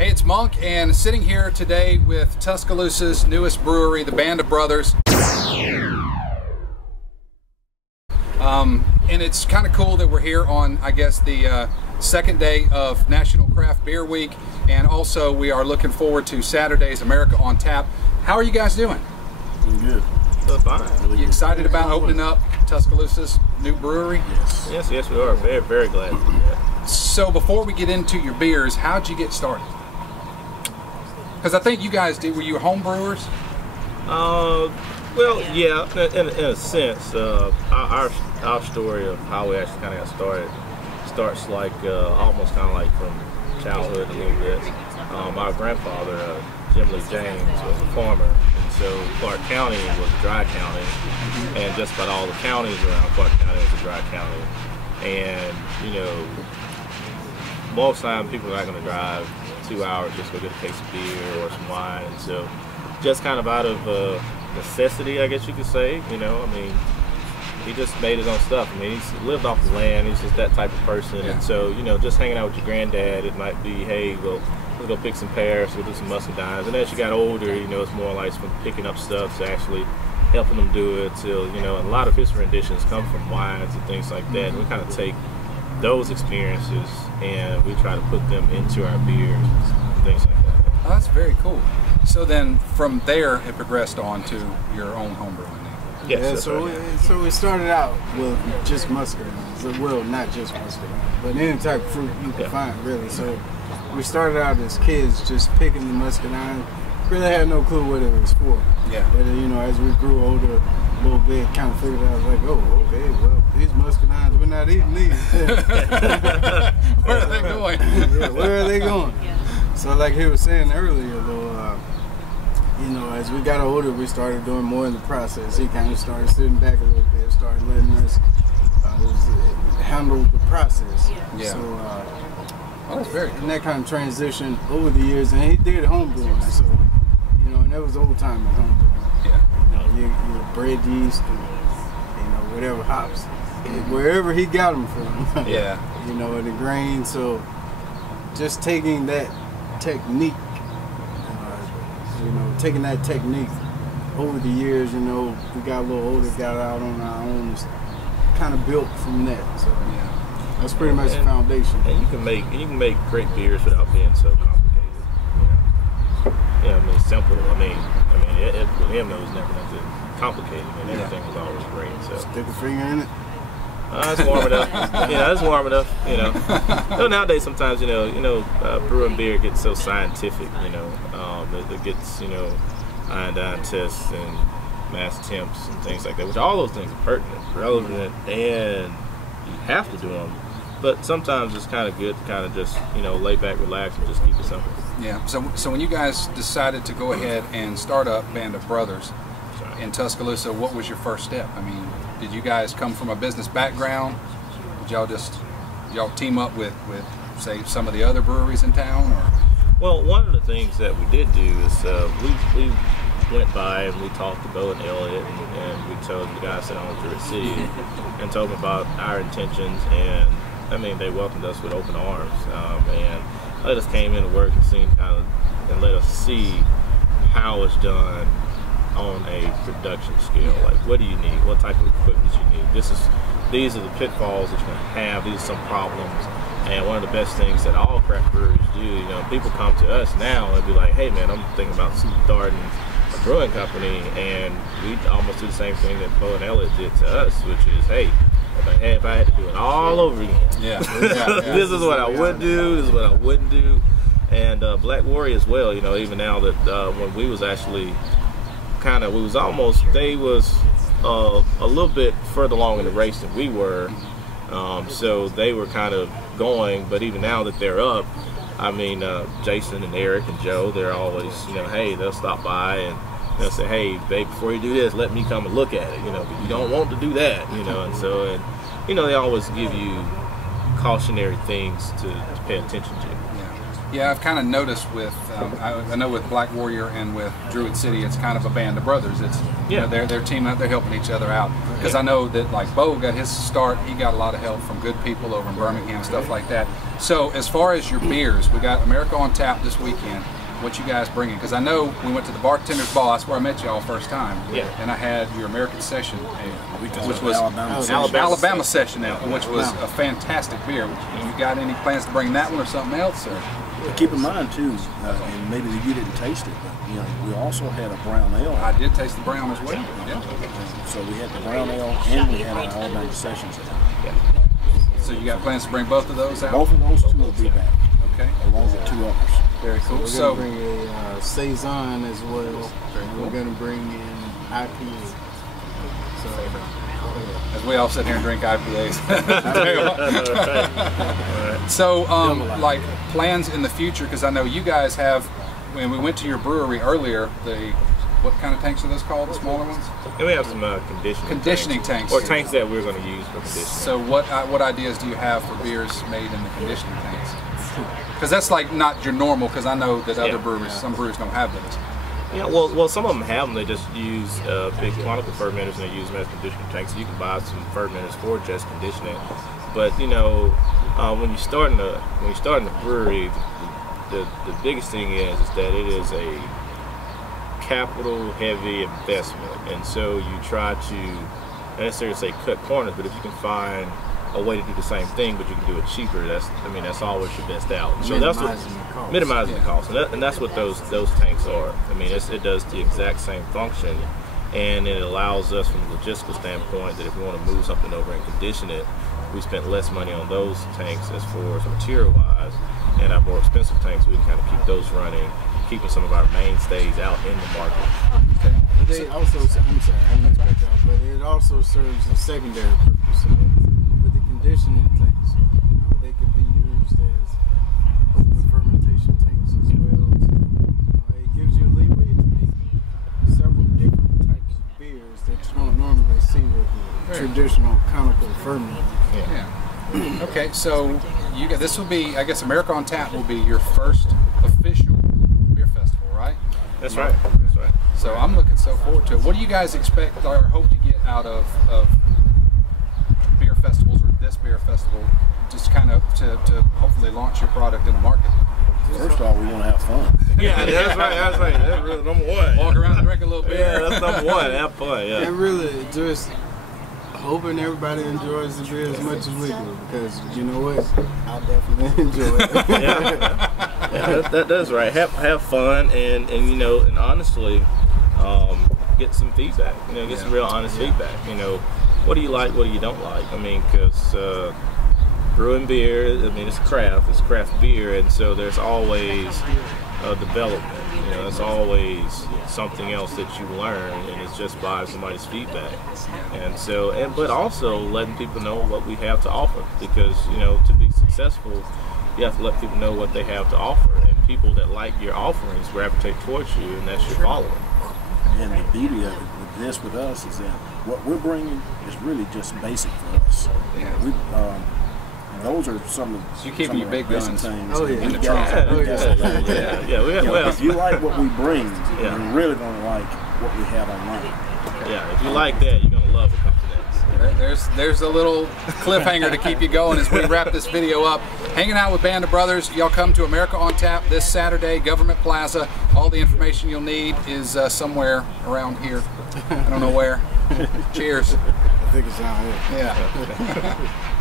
Hey, it's Monk, and sitting here today with Tuscaloosa's newest brewery, the Band of Brothers. And it's kind of cool that we're here on, I guess, the second day of National Craft Beer Week, and also we are looking forward to Saturday's America on Tap. How are you guys doing? Doing good. Doing fine. Really you excited about opening up Tuscaloosa's new brewery? Yes, we are. Very, very glad to do that. So before we get into your beers, how'd you get started? Because I think you guys did. Were you home brewers? Well, yeah, in a sense. Our story of how we actually kind of got started starts like almost kind of like from childhood a little bit. Our grandfather, Jim Lee James, was a farmer, and so Clark County was a dry county, and just about all the counties around Clark County was a dry county. And you know, most times people are not going to drive 2 hours just to go get a case of beer or some wine. And so just kind of out of necessity, I guess you could say, you know, I mean, he just made his own stuff. I mean, he's lived off the land. He's just that type of person. Yeah. And so, you know, just hanging out with your granddad, it might be, hey, well, let's go pick some pears, we'll do some muscadines. And as you got older, you know, it's more like from picking up stuff to actually helping them do it till, you know, and a lot of his renditions come from wines and things like that. And we kind of take those experiences and we try to put them into our beers and things like that. Oh, that's very cool. So then from there it progressed on to your own home brewing. Yes, so we started out with just muscadines. Well, not just muscadines, but any type of fruit you can find, really. So we started out as kids just picking the muscadines. Really had no clue what it was for. Yeah. But you know, as we grew older a little bit, kind of figured out, like, oh, okay, well, these muscadines, we're not eating these. Where are they going? Yeah, where are they going? So like he was saying earlier, though, you know, as we got older, we started doing more in the process. He kind of started sitting back a little bit, started letting us handle the process. Yeah. So, oh, that's very cool. And that kind of transition over the years, and he did home brewing, so, you know, and that was old time at home brewing. Yeah. You know, your bread yeast, and, you know, whatever hops, wherever he got them from. Yeah. You know, and the grain, so just taking that technique, you know, taking that technique over the years, you know, we got a little older, got out on our own, kind of built from that. So yeah, that's pretty much the foundation. And you can make great beers without being so complicated. You know, yeah, I mean, simple. I mean, with him, it was never nothing complicated, and everything was always great. So stick a finger in it. It's warm enough. Yeah, it's warm enough. You know. So nowadays, sometimes brewing beer gets so scientific. You know, it gets iodine tests and mass temps and things like that. Which all those things are pertinent, relevant, and you have to do them. But sometimes it's kind of good to kind of just lay back, relax, and just keep it simple. Yeah. So when you guys decided to go ahead and start up Band of Brothers in Tuscaloosa, what was your first step? I mean, did you guys come from a business background? Did y'all team up with say some of the other breweries in town, or? Well, one of the things that we did do is we went by and we talked to Bo and Elliot, and we told the guys that owned the city and told them about our intentions, and I mean they welcomed us with open arms, and let us came in to work and let us see how it's done on a production scale. Like, what do you need? What type of equipment you need? These are the pitfalls that you're going to have. These are some problems. And one of the best things that all craft breweries do, people come to us now and be like, hey man, I'm thinking about starting a brewing company, and we almost do the same thing that Bo and Elliot did to us, which is, hey, if I had to do it all over again, this is what I would do, this is what I wouldn't do. And Black Warrior as well, even now that when we was actually they was a little bit further along in the race than we were, so they were kind of going, but even now that they're up, I mean, Jason and Eric and Joe, they're always, hey, they'll stop by and they'll say, hey, babe, before you do this, let me come and look at it, but you don't want to do that, and so, they always give you cautionary things to pay attention to. Yeah. Yeah, I've kind of noticed with, I know with Black Warrior and with Druid City, it's kind of a band of brothers. It's, you know, they're teaming up, they're helping each other out. Because I know that like Bo got his start, he got a lot of help from good people over in Birmingham, stuff like that. So as far as your beers, we got America on Tap this weekend. What you guys bringing? Because I know we went to the Bartender's Ball. That's where I met y'all first time. Yeah. And I had your American Session, which was Alabama Session, which was a fantastic beer. You got any plans to bring that one or something else? Or? But keep in mind too, and maybe you didn't taste it, but you know, we also had a brown ale. I did taste the brown as well. Yeah. So we had the brown ale and we had our Alabama Sessions ale. Yeah. So you got plans to bring both of those out? Both of those two will be back. Okay. Along with 2 others. Very cool. We're So going to bring a Saison as well. And we're going to bring in IPA. So, as we all sit here and drink IPAs. So, like plans in the future, because I know you guys have, when we went to your brewery earlier, what kind of tanks are those called, the smaller ones? And we have some conditioning tanks. Or tanks that we're going to use for conditioning. So what ideas do you have for beers made in the conditioning tanks? Because that's like not your normal, because I know that other breweries, some breweries don't have those. Yeah, well, some of them have them. They just use big quantical fermenters and they use them as conditioning tanks. So you can buy some fermenters for just conditioning. But you know, when you're starting the brewery, the biggest thing is that it is a capital heavy investment, and so you try to, not necessarily say cut corners, but if you can find a way to do the same thing, but you can do it cheaper, that's always your best out. So that's what minimizing the cost, and that's what those tanks are. I mean, it does the exact same function, and it allows us from a logistical standpoint that if we want to move something over and condition it, we spent less money on those tanks as far as material wise, and our more expensive tanks, we can kind of keep those running, keeping some of our mainstays out in the market. Okay. But they also, I'm sorry, I'm going to cut you off, but it also serves a secondary purpose. With the conditioning tanks, you know, they could be used as open fermentation tanks as well. So, it gives you leeway to make several different types of beers that you don't normally see with the traditional conical ferment. Yeah. Okay, so this will be, I guess, America on Tap will be your first official beer festival, right? That's right. That's right. So I'm looking so forward to it. What do you guys expect or hope to get out of beer festivals, or this beer festival, just kind of to hopefully launch your product in the market? First of all, we want to have fun. Yeah, that's right. That's really number one. Walk around and drink a little beer. Yeah, that's number one. Have fun. Yeah. And really, just hoping everybody enjoys the beer as much as we do, because you know what, I definitely enjoy it. Yeah, that's right. Have fun, and you know, and honestly, get some feedback. You know, get some real honest feedback. You know, what do you like? What do you don't like? I mean, because brewing beer, I mean, it's craft beer, and so there's always development. You know, it's always something else that you learn, and it's just by somebody's feedback. And so, but also letting people know what we have to offer, because you know, to be successful, you have to let people know what they have to offer, and people that like your offerings gravitate towards you, and that's your following. And the beauty of it with us is that what we're bringing is really just basic for us. Yeah. We, those are some of You keeping your big guns things in the we trunk. got. Yeah. If you like what we bring, you're really going to like what we have online. Yeah, if you like that, you're gonna love what comes next. There's a little cliffhanger to keep you going as we wrap this video up. Hanging out with Band of Brothers. Y'all come to America on Tap this Saturday, Government Plaza. All the information you'll need is somewhere around here. I don't know where. Cheers. I think it's down here. Yeah.